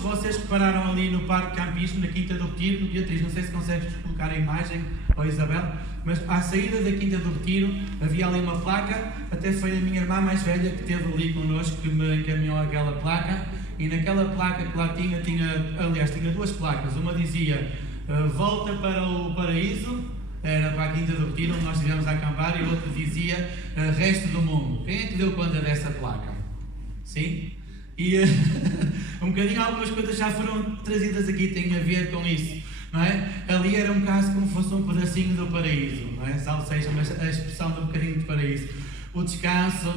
todos vocês repararam ali no Parque Campismo, na Quinta do Retiro, Beatriz, não sei se consegues colocar a imagem, ou Isabel, mas à saída da Quinta do Retiro havia ali uma placa, até foi a minha irmã mais velha que esteve ali connosco que me encaminhou aquela placa, e naquela placa que lá tinha duas placas, uma dizia volta para o paraíso, era para a Quinta do Retiro, onde nós estivemos a acampar, e o outro dizia resto do mundo. Quem é que deu conta dessa placa? Sim? E um bocadinho algumas coisas já foram trazidas aqui, têm a ver com isso, não é? Ali era um caso como se fosse um pedacinho do paraíso, não é? Ou seja, a expressão de um bocadinho de paraíso. O descanso,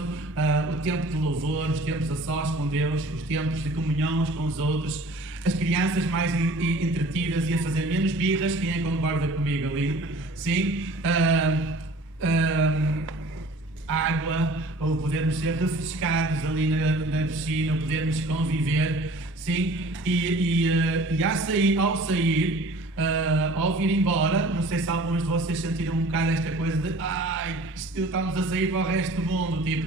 o tempo de louvor, os tempos a sós com Deus, os tempos de comunhão uns com os outros, as crianças mais entretidas e a fazer menos birras, quem é que concorda comigo ali? Sim? Água, ou podermos ser refrescados ali na piscina, ou podermos conviver, sim? E ao sair, ao vir embora, não sei se alguns de vocês sentiram um bocado esta coisa de estamos a sair para o resto do mundo, tipo,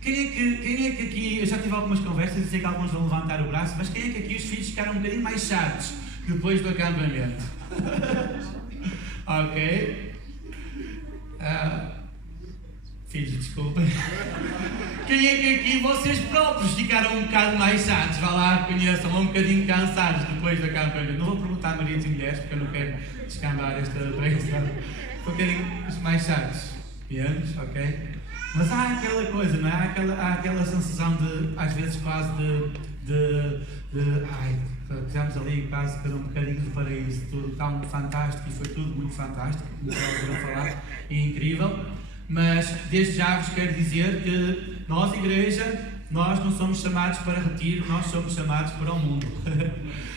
quem é que aqui, eu já tive algumas conversas e sei que alguns vão levantar o braço, mas quem é que aqui os filhos ficaram um bocadinho mais chatos depois do acampamento? Ok? Filhos, desculpem. Quem é que aqui vocês próprios ficaram um bocado mais chatos? Vá lá, conheçam, um bocadinho cansados depois do acampamento. Não vou perguntar a maridos e mulheres, porque eu não quero descambar esta pregação. Um bocadinho os mais chatos. Pianos, ok? Mas há aquela coisa, não é? Há aquela sensação de, às vezes quase fizemos ali quase para um bocadinho de paraíso, tudo tão fantástico, e foi tudo muito fantástico, como estávamos a falar, e incrível. Mas desde já vos quero dizer que nós, igreja, nós não somos chamados para retiro, nós somos chamados para o mundo.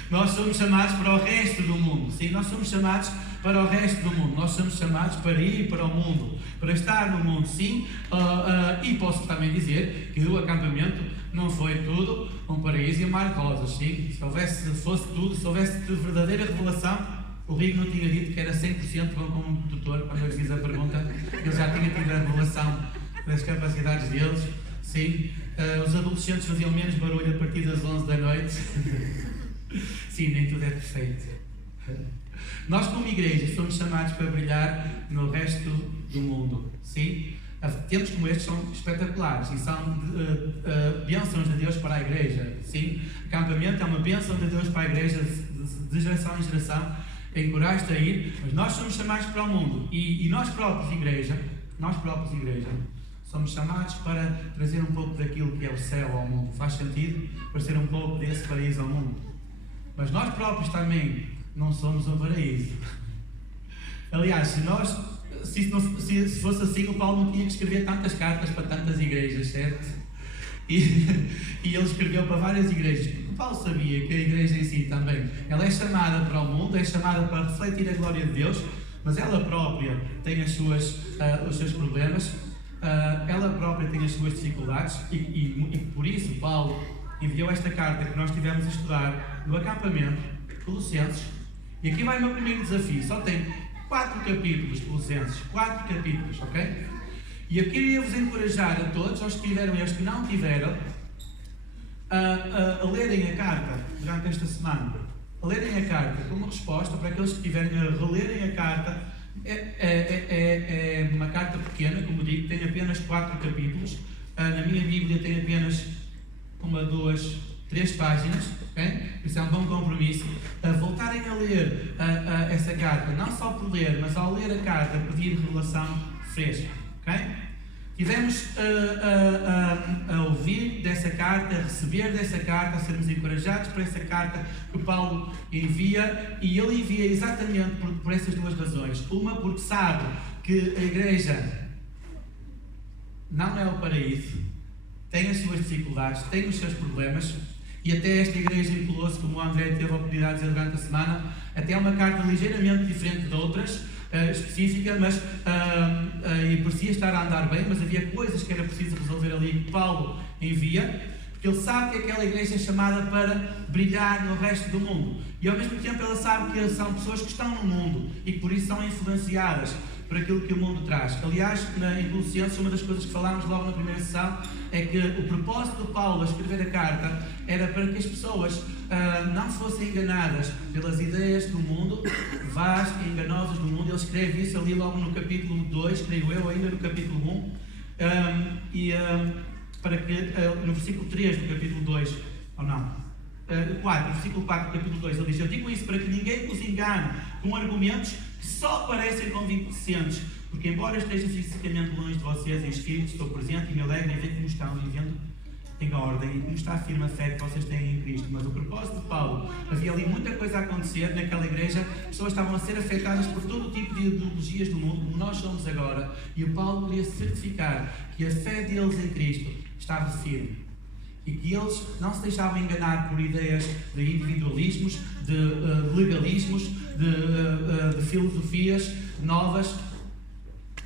Nós somos chamados para o resto do mundo. Sim, nós somos chamados para o resto do mundo. Nós somos chamados para ir para o mundo, para estar no mundo, sim. E posso também dizer que o acampamento não foi tudo um paraíso e um mar de rosas, sim. Se fosse tudo, se houvesse verdadeira revelação, o Rico não tinha dito que era 100% bom como tutor. Quando eu lhe fiz a pergunta, ele já tinha tido a revelação das capacidades deles, sim. Os adolescentes faziam menos barulho a partir das 11 da noite. Sim, nem tudo é perfeito. Nós, como igreja, somos chamados para brilhar no resto do mundo, sim. Tempos como estes são espetaculares e são bênçãos de Deus para a igreja, sim. Acampamento é uma bênção de Deus para a igreja de geração em geração. Encorajo-te a ir, mas nós somos chamados para o mundo e nós próprios, igreja, somos chamados para trazer um pouco daquilo que é o céu ao mundo. Faz sentido? Para ser um pouco desse paraíso ao mundo. Mas nós próprios também não somos um paraíso. Aliás, se fosse assim, o Paulo não tinha que escrever tantas cartas para tantas igrejas, certo? E ele escreveu para várias igrejas. O Paulo sabia que a igreja em si também, ela é chamada para o mundo, é chamada para refletir a glória de Deus, mas ela própria tem os seus problemas, ela própria tem as suas dificuldades e por isso Paulo enviou esta carta que nós tivemos a estudar no acampamento, Colossenses. E aqui vai o meu primeiro desafio. Só tem 4 capítulos, Colossenses, 4 capítulos, ok? E eu queria vos encorajar a todos, aos que tiveram e aos que não tiveram, a lerem a carta durante esta semana. A lerem a carta como resposta para aqueles que tiverem a relerem a carta. É uma carta pequena, como digo, tem apenas 4 capítulos. Na minha Bíblia tem apenas 1, 2, 3 páginas, ok? Isso é um bom compromisso. Voltarem a ler essa carta, não só por ler, mas ao ler a carta, pedir revelação fresca, ok? Tivemos a ouvir dessa carta, a receber dessa carta, a sermos encorajados por essa carta que Paulo envia, e ele envia exatamente por essas duas razões. Uma, porque sabe que a igreja não é o paraíso, tem as suas dificuldades, tem os seus problemas, e até esta igreja em Colosso, como o André teve a oportunidade de dizer durante a semana, até é uma carta ligeiramente diferente de outras, específica, mas e parecia estar a andar bem, mas havia coisas que era preciso resolver ali que Paulo envia, porque ele sabe que aquela igreja é chamada para brilhar no resto do mundo, e ao mesmo tempo ele sabe que são pessoas que estão no mundo e que por isso são influenciadas por aquilo que o mundo traz. Aliás, em Colossenses, uma das coisas que falámos logo na primeira sessão é que o propósito de Paulo a escrever a carta era para que as pessoas não fossem enganadas pelas ideias do mundo, vás e enganosas do mundo. Ele escreve isso ali logo no capítulo 2, creio eu, ainda no capítulo 1, para que, no versículo 3 do capítulo 2, ou não? 4, versículo 4 do capítulo 2, ele diz: eu digo isso para que ninguém vos engane com argumentos que só parecem convincentes, porque embora esteja fisicamente longe de vocês, em espírito estou presente e me alegro em ver como estão vivendo em ordem e como está firme a fé que vocês têm em Cristo. Mas o propósito de Paulo, havia ali muita coisa a acontecer naquela igreja, pessoas estavam a ser afetadas por todo o tipo de ideologias do mundo, como nós somos agora, e o Paulo queria certificar que a fé deles em Cristo estava firme. E que eles não se deixavam enganar por ideias de individualismos, de legalismos, de filosofias novas,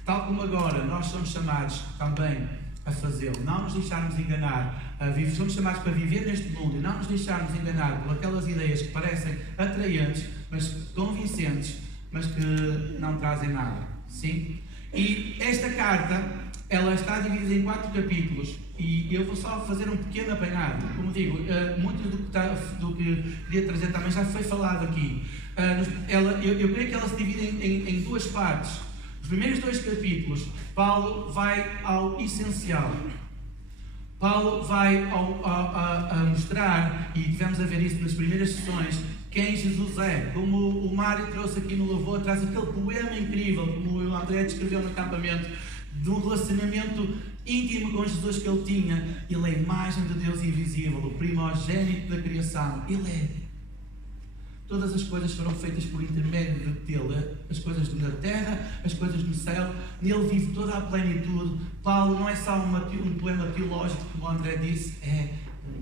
tal como agora nós somos chamados também a fazê-lo. Não nos deixarmos enganar, somos chamados para viver neste mundo e não nos deixarmos enganar por aquelas ideias que parecem atraentes, mas convincentes, mas que não trazem nada. Sim? E esta carta, ela está dividida em 4 capítulos e eu vou só fazer um pequeno apanhado. Como digo, muito do que queria trazer também já foi falado aqui. Eu creio que ela se divide em 2 partes. Os primeiros 2 capítulos, Paulo vai ao essencial. Paulo vai a mostrar, e tivemos a ver isso nas primeiras sessões, quem Jesus é. Como o Mário trouxe aqui no louvor, traz aquele poema incrível, como o André descreveu no acampamento, de um relacionamento íntimo com Jesus que ele tinha. Ele é a imagem de Deus invisível, o primogênito da criação. Ele é. Todas as coisas foram feitas por intermédio dele, as coisas na terra, as coisas no céu. Nele vive toda a plenitude. Paulo não é só um poema teológico, como o André disse, é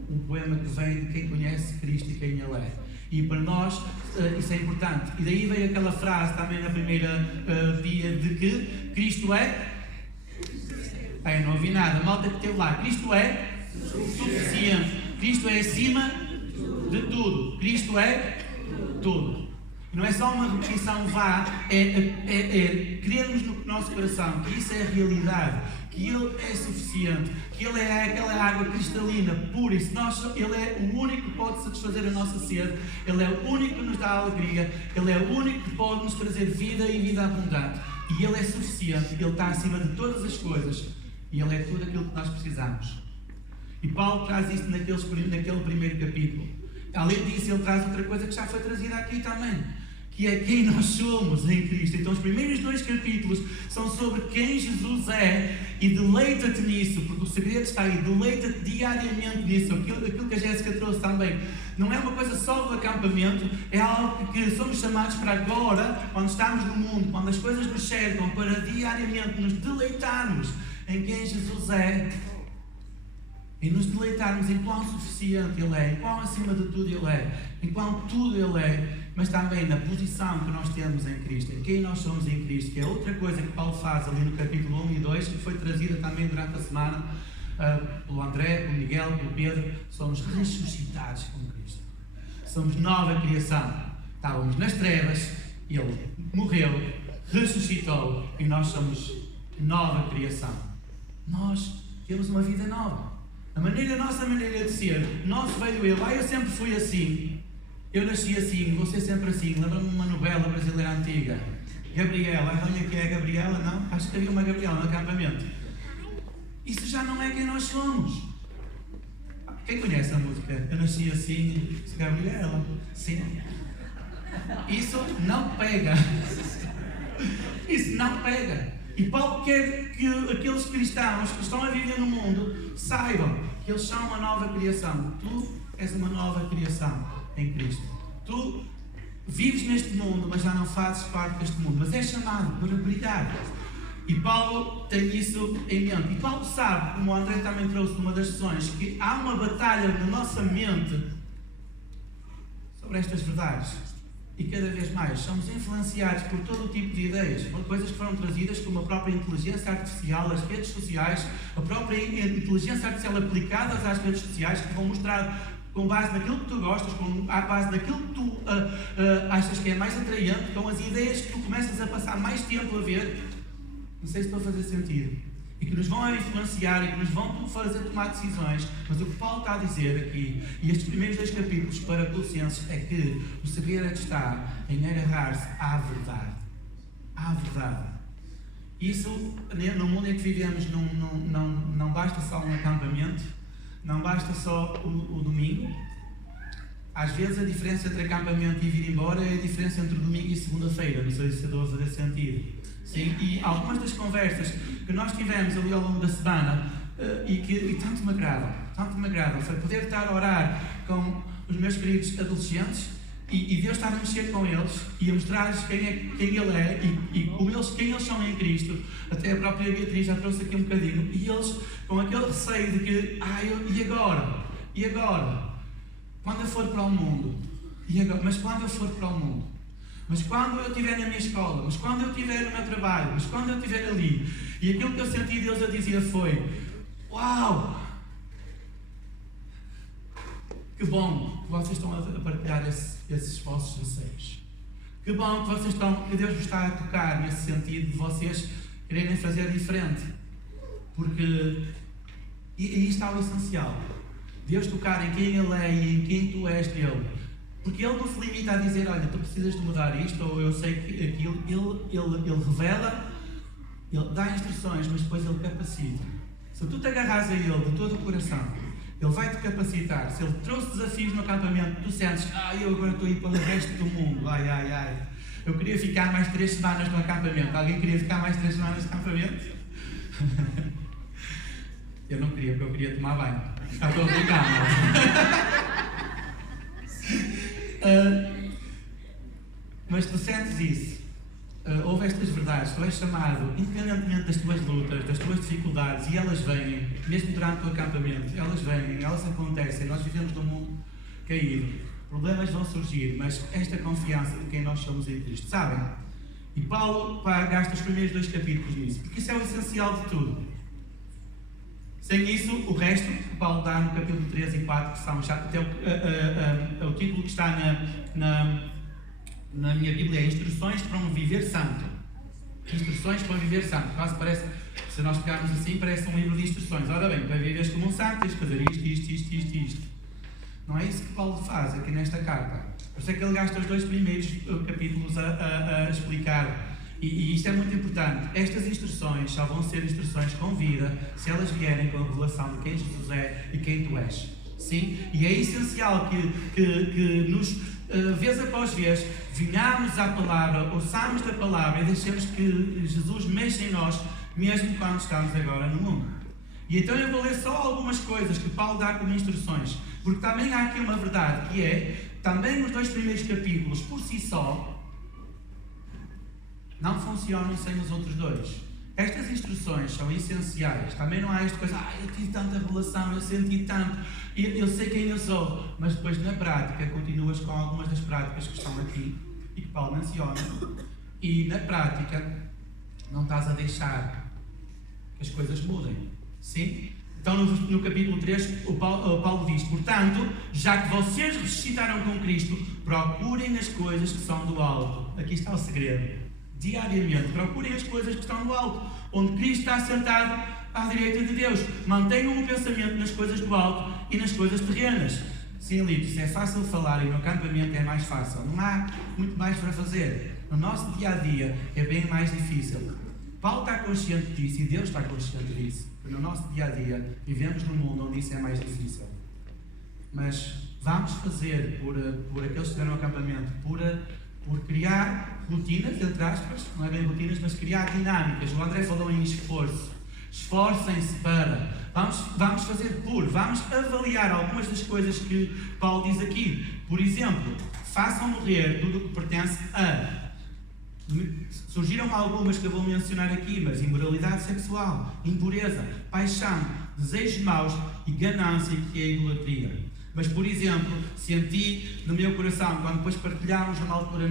um poema que vem de quem conhece Cristo e quem ele é. E para nós isso é importante. E daí veio aquela frase também na primeira dia de que Cristo é... Aí não ouvi nada, a malta que esteve lá. Cristo é suficiente. Cristo é acima de tudo. Cristo é tudo. Não é só uma repetição vá, é crermos no nosso coração que isso é a realidade, que Ele é suficiente, que Ele é aquela água cristalina, pura. E Ele é o único que pode satisfazer a nossa sede, Ele é o único que nos dá alegria, Ele é o único que pode nos trazer vida e vida abundante. E Ele é suficiente, Ele está acima de todas as coisas. E Ele é tudo aquilo que nós precisamos. E Paulo traz isso naquele primeiro capítulo. Além disso, ele traz outra coisa que já foi trazida aqui também, que é quem nós somos em Cristo. Então os primeiros 2 capítulos são sobre quem Jesus é, e deleita-te nisso, porque o segredo está aí. Deleita-te diariamente nisso. Aquilo que a Jéssica trouxe também não é uma coisa só do acampamento, é algo que somos chamados para agora, quando estamos no mundo, quando as coisas nos cercam, para diariamente nos deleitarmos em quem Jesus é, e nos deleitarmos em quão suficiente Ele é, em quão acima de tudo Ele é, em quão tudo Ele é, mas também na posição que nós temos em Cristo, em quem nós somos em Cristo, que é outra coisa que Paulo faz ali no capítulo 1 e 2, que foi trazida também durante a semana pelo André, pelo Miguel, pelo Pedro. Somos ressuscitados com Cristo, somos nova criação. Estávamos nas trevas, Ele morreu, ressuscitou e nós somos nova criação. Nós temos uma vida nova. A nossa maneira de ser, nosso velho eu sempre fui assim, eu nasci assim, vou ser sempre assim. Lembra-me de uma novela brasileira antiga, Gabriela, olha que é a Gabriela, não? Acho que havia uma Gabriela no acampamento. Isso já não é quem nós somos. Quem conhece a música? Eu nasci assim, Gabriela, sim. Isso não pega. Isso não pega. E Paulo quer que aqueles cristãos que estão a viver no mundo saibam que eles são uma nova criação. Tu és uma nova criação em Cristo. Tu vives neste mundo, mas já não fazes parte deste mundo, mas és chamado para brilhar. E Paulo tem isso em mente. E Paulo sabe, como o André também trouxe numa das sessões, que há uma batalha na nossa mente sobre estas verdades. E cada vez mais somos influenciados por todo o tipo de ideias, por coisas que foram trazidas, como a própria inteligência artificial, as redes sociais, a própria inteligência artificial aplicadas às redes sociais, que vão mostrar com base naquilo que tu gostas, com base naquilo que tu achas que é mais atraente, com as ideias que tu começas a passar mais tempo a ver. Não sei se estou a fazer sentido. e que nos vão influenciar e que nos vão fazer tomar decisões. Mas o que Paulo está a dizer aqui, e estes primeiros 2 capítulos para Colossenses, é que o segredo está em agarrar-se à verdade. À verdade. Isso, no mundo em que vivemos, não basta só um acampamento, não basta só o domingo. Às vezes a diferença entre acampamento e vir embora é a diferença entre domingo e segunda-feira. Não sei se estou a fazer sentido. Sim? E algumas das conversas que nós tivemos ali ao longo da semana e tanto me agradam, foi poder estar a orar com os meus queridos adolescentes e Deus estar a mexer com eles e a mostrar-lhes quem Ele é e quem eles são em Cristo. Até a própria Beatriz já trouxe aqui um bocadinho. E eles com aquele receio de que, e agora? Quando eu for para o mundo? Mas quando eu for para o mundo? Mas quando eu estiver na minha escola? Mas quando eu estiver no meu trabalho? Mas quando eu estiver ali? E aquilo que eu senti Deus a dizer foi: uau! Que bom que vocês estão a partilhar esses vossos receios. Que bom que Deus vos está a tocar nesse sentido de vocês quererem fazer diferente. Porque aí está o essencial. Deus tocar em quem Ele é e em quem tu és dele. Porque Ele não se limita a dizer: olha, tu precisas de mudar isto, ou eu sei que aquilo. Ele revela, Ele dá instruções, mas depois Ele capacita. Se tu te agarras a Ele de todo o coração, Ele vai te capacitar. Se Ele trouxe desafios no acampamento, tu sentes: eu agora estou a ir para o resto do mundo. Eu queria ficar mais 3 semanas no acampamento. Alguém queria ficar mais 3 semanas no acampamento? Eu não queria, porque eu queria tomar banho. Já estou a brincar, mas tu sentes isso. Houve estas verdades. Tu és chamado, independentemente das tuas lutas, das tuas dificuldades, e elas vêm, mesmo durante o teu acampamento, elas acontecem. Nós vivemos num mundo caído. Problemas vão surgir, mas esta confiança de quem nós somos em Cristo, sabem? E Paulo gasta os primeiros 2 capítulos nisso, porque isso é o essencial de tudo. Sem isso, o resto que Paulo dá no capítulo 3 e 4, que são até o título que está na minha Bíblia, é Instruções para um Viver Santo. Instruções para um Viver Santo. Quase parece, se nós pegarmos assim, parece um livro de instruções. Ora bem, para viveres como um santo, tens de fazer isto. Não é isso que Paulo faz aqui nesta carta. Por isso é que ele gasta os 2 primeiros capítulos a explicar. E isto é muito importante. Estas instruções só vão ser instruções com vida se elas vierem com a revelação de quem Jesus é e quem tu és. Sim? E é essencial que nos, vez após vez, venhamos à palavra, ouçamos da palavra e deixemos que Jesus mexa em nós, mesmo quando estamos agora no mundo. E então eu vou ler só algumas coisas que Paulo dá como instruções, porque também há aqui uma verdade, que é, também os 2 primeiros capítulos, por si só, não funcionam sem os outros 2. Estas instruções são essenciais. Também não há esta coisa: eu tive tanta revelação, eu senti tanto, eu sei quem eu sou. Mas depois na prática continuas com algumas das práticas que estão aqui e que Paulo menciona. E na prática não estás a deixar que as coisas mudem. Sim? Então no capítulo 3 o Paulo diz: portanto, já que vocês ressuscitaram com Cristo, procurem as coisas que são do alto. Aqui está o segredo. Diariamente, procurem as coisas que estão no alto, onde Cristo está sentado à direita de Deus. Mantenham o pensamento nas coisas do alto e nas coisas terrenas. Sim, Litos, é fácil falar e no acampamento é mais fácil. Não há muito mais para fazer. No nosso dia-a-dia é bem mais difícil. Paulo está consciente disso e Deus está consciente disso. Porque no nosso dia-a-dia vivemos num mundo onde isso é mais difícil. Mas vamos fazer por aqueles que estiveram no acampamento, por criar rotinas, entre aspas, não é bem rotinas, mas criar dinâmicas. O André falou em esforço. Esforcem-se para. Vamos fazer vamos avaliar algumas das coisas que Paulo diz aqui. Por exemplo, façam morrer tudo o que pertence a. Surgiram algumas que eu vou mencionar aqui, mas imoralidade sexual, impureza, paixão, desejos maus e ganância, que é a idolatria. Mas, por exemplo, senti no meu coração, quando depois partilhámos numa altura,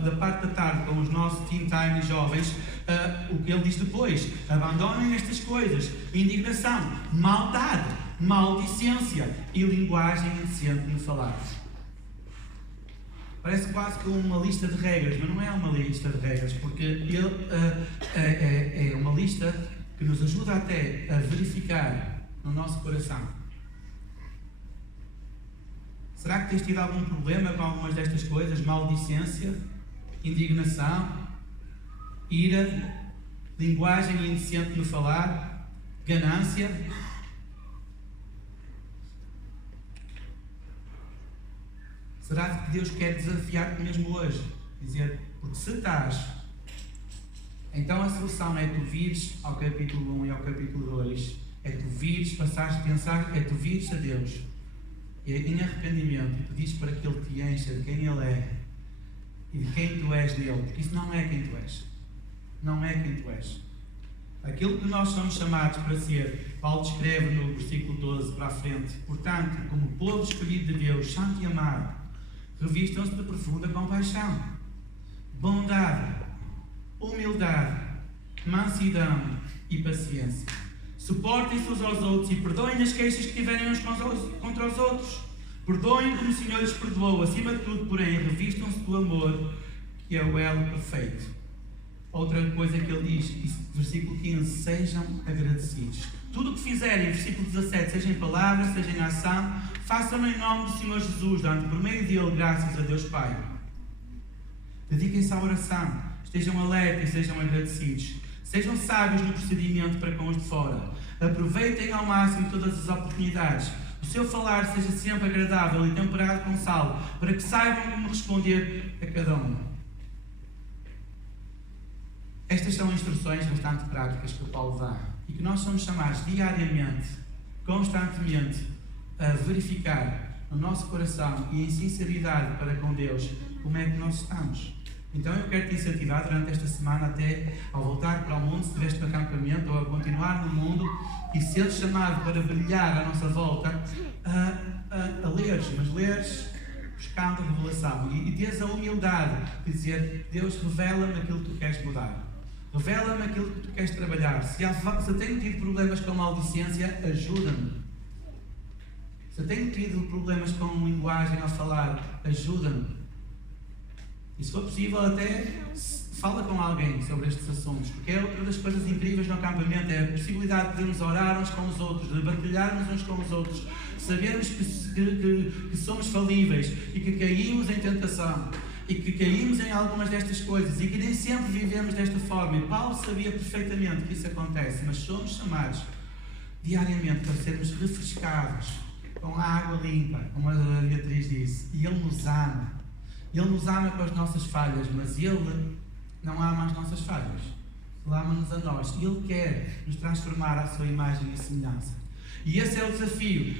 da parte da tarde, com os nossos teen time jovens, o que ele diz depois: abandonem estas coisas: indignação, maldade, maldicência e linguagem indecente no falar. Parece quase como uma lista de regras, mas não é uma lista de regras, porque ele é uma lista que nos ajuda até a verificar no nosso coração. Será que tens tido algum problema com algumas destas coisas? Maldicência, indignação, ira, linguagem indecente no falar, ganância? Será que Deus quer desafiar-te mesmo hoje? Dizer, porque se estás, então a solução é tu vires ao capítulo 1 e ao capítulo 2, é tu vires, passares a pensar, é tu vires a Deus em arrependimento e pedires para que Ele te encha de quem Ele é e de quem tu és nele, porque isso não é quem tu és. Não é quem tu és. Aquilo que nós somos chamados para ser, Paulo descreve no versículo 12 para a frente: portanto, como povo escolhido de Deus, santo e amado, revistam-se de profunda compaixão, bondade, humildade, mansidão e paciência. Suportem-se uns aos outros e perdoem as queixas que tiverem uns contra os outros. Perdoem como o Senhor lhes perdoou. Acima de tudo, porém, revistam-se do amor, que é o elo perfeito. Outra coisa que ele diz, versículo 15: sejam agradecidos. Tudo o que fizerem, versículo 17, seja em palavra, seja em ação, façam em nome do Senhor Jesus, dando por meio dele graças a Deus Pai. Dediquem-se à oração, estejam alertas e sejam agradecidos. Sejam sábios no procedimento para com os de fora. Aproveitem ao máximo todas as oportunidades. O seu falar seja sempre agradável e temperado com sal, para que saibam como responder a cada um. Estas são instruções bastante práticas que o Paulo dá e que nós somos chamados diariamente, constantemente, a verificar no nosso coração e em sinceridade para com Deus como é que nós estamos. Então eu quero te incentivar durante esta semana, até ao voltar para o mundo, se estiveres no acampamento ou a continuar no mundo e seres chamado para brilhar à nossa volta, a leres, mas leres buscando a revelação e teres a humildade de dizer: Deus, revela-me aquilo que tu queres mudar, revela-me aquilo que tu queres trabalhar. Se eu tenho tido problemas com maldicência, ajuda-me. Se eu tenho tido problemas com linguagem ao falar, ajuda-me. E se for possível, até fala com alguém sobre estes assuntos, porque é outra das coisas incríveis no acampamento, é a possibilidade de podermos orar uns com os outros, de batalharmos uns com os outros, sabermos que somos falíveis e que caímos em tentação e que caímos em algumas destas coisas e que nem sempre vivemos desta forma. E Paulo sabia perfeitamente que isso acontece, mas somos chamados diariamente para sermos refrescados com a água limpa, como a Beatriz disse, e Ele nos ama. Ele nos ama com as nossas falhas, mas Ele não ama as nossas falhas. Ele ama-nos a nós. E Ele quer nos transformar à sua imagem e semelhança. E esse é o desafio.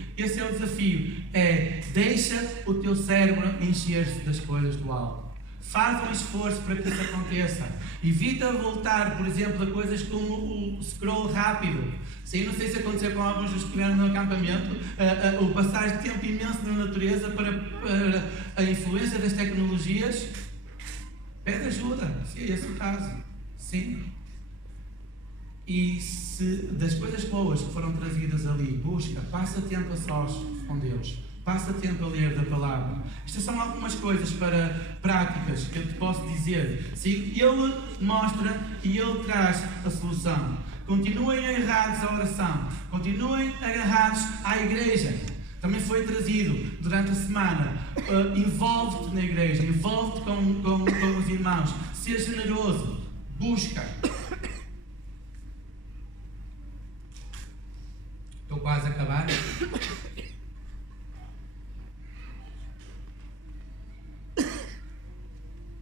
Deixa o teu cérebro encher-se das coisas do alto. Faz um esforço para que isso aconteça. Evita voltar, por exemplo, a coisas como o scroll rápido. Sim, não sei se aconteceu com alguns dos que estiveram no acampamento, o passar de tempo imenso na natureza para a influência das tecnologias. Pede ajuda, se é esse o caso. Sim. E se das coisas boas que foram trazidas ali, busca, passa tempo a sós com Deus. Passa tempo a ler da palavra. Estas são algumas coisas práticas que eu te posso dizer. Sim, Ele mostra e Ele traz a solução. Continuem agarrados à oração. Continuem agarrados à igreja. Também foi trazido durante a semana. Envolve-te na igreja. Envolve-te com os irmãos. Seja generoso. Busca. Estou quase a acabar.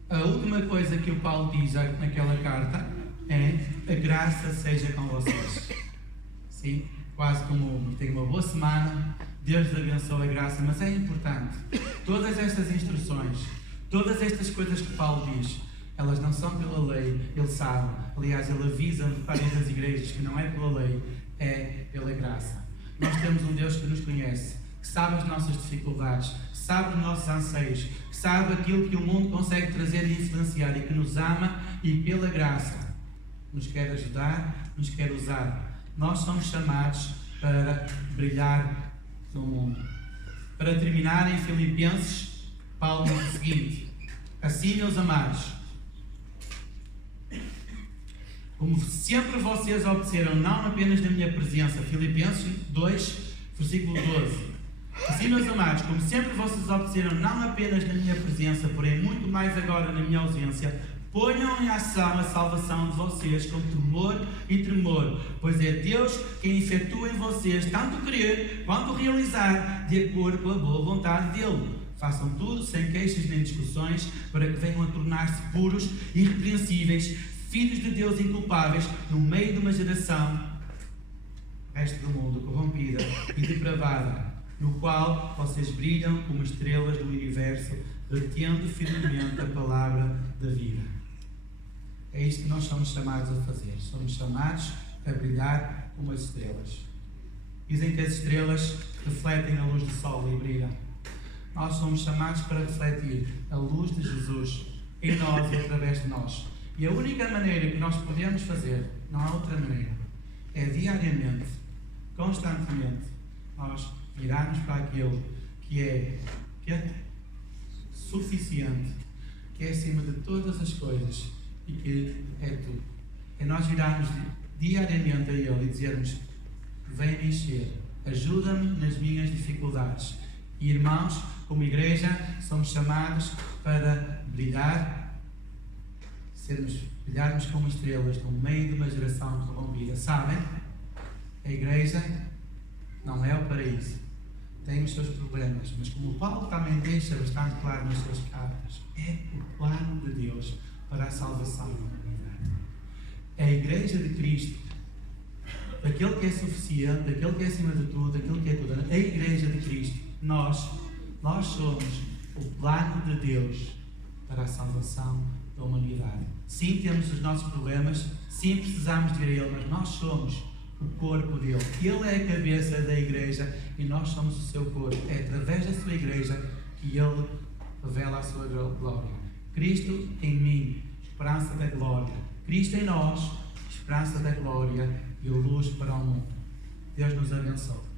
A última coisa que o Paulo diz naquela carta é: a graça seja com vocês. Sim, quase como tenho uma boa semana, Deus abençoe a graça, mas é importante. Todas estas instruções, todas estas coisas que Paulo diz, elas não são pela lei, ele sabe. Aliás, ele avisa várias das igrejas que não é pela lei, é pela graça. Nós temos um Deus que nos conhece, que sabe as nossas dificuldades, que sabe os nossos anseios, que sabe aquilo que o mundo consegue trazer e influenciar e que nos ama e pela graça nos quer ajudar, nos quer usar. Nós somos chamados para brilhar no mundo. Para terminar, em Filipenses, Paulo diz o seguinte: assim, meus amados, como sempre vocês obedeceram, não apenas na minha presença. Filipenses 2, versículo 12. Assim, meus amados, como sempre vocês obedeceram, não apenas na minha presença, porém muito mais agora na minha ausência, ponham em ação a salvação de vocês com temor e tremor, pois é Deus quem efetua em vocês tanto querer quanto realizar, de acordo com a boa vontade dele. Façam tudo sem queixas nem discussões, para que venham a tornar-se puros e irrepreensíveis, filhos de Deus inculpáveis, no meio de uma geração, resto do mundo, corrompida e depravada, no qual vocês brilham como estrelas do universo, retendo firmemente a palavra da vida. É isto que nós somos chamados a fazer. Somos chamados a brilhar como as estrelas. Dizem que as estrelas refletem a luz do sol e brilham. Nós somos chamados para refletir a luz de Jesus em nós e através de nós. E a única maneira que nós podemos fazer, não há outra maneira, é diariamente, constantemente, nós virarmos para aquele que é suficiente, que é acima de todas as coisas e que é tu. É nós virarmos diariamente a Ele e dizermos: vem me encher, ajuda-me nas minhas dificuldades. E irmãos, como igreja, somos chamados para brilharmos como estrelas no meio de uma geração corrompida. Sabem? A igreja não é o paraíso. Tem os seus problemas, mas como o Paulo também deixa bastante claro nas suas cartas, é o plano de Deus para a salvação da humanidade. É a igreja de Cristo, aquele que é suficiente, aquele que é acima de tudo, aquele que é tudo. A igreja de Cristo, nós somos o plano de Deus para a salvação da humanidade. Sim, temos os nossos problemas, sim, precisamos de ir a Ele, mas nós somos o corpo dele. Ele é a cabeça da igreja e nós somos o seu corpo. É através da sua igreja que ele revela a sua glória. Cristo em mim, esperança da glória. Cristo em nós, esperança da glória e luz para o mundo. Deus nos abençoe.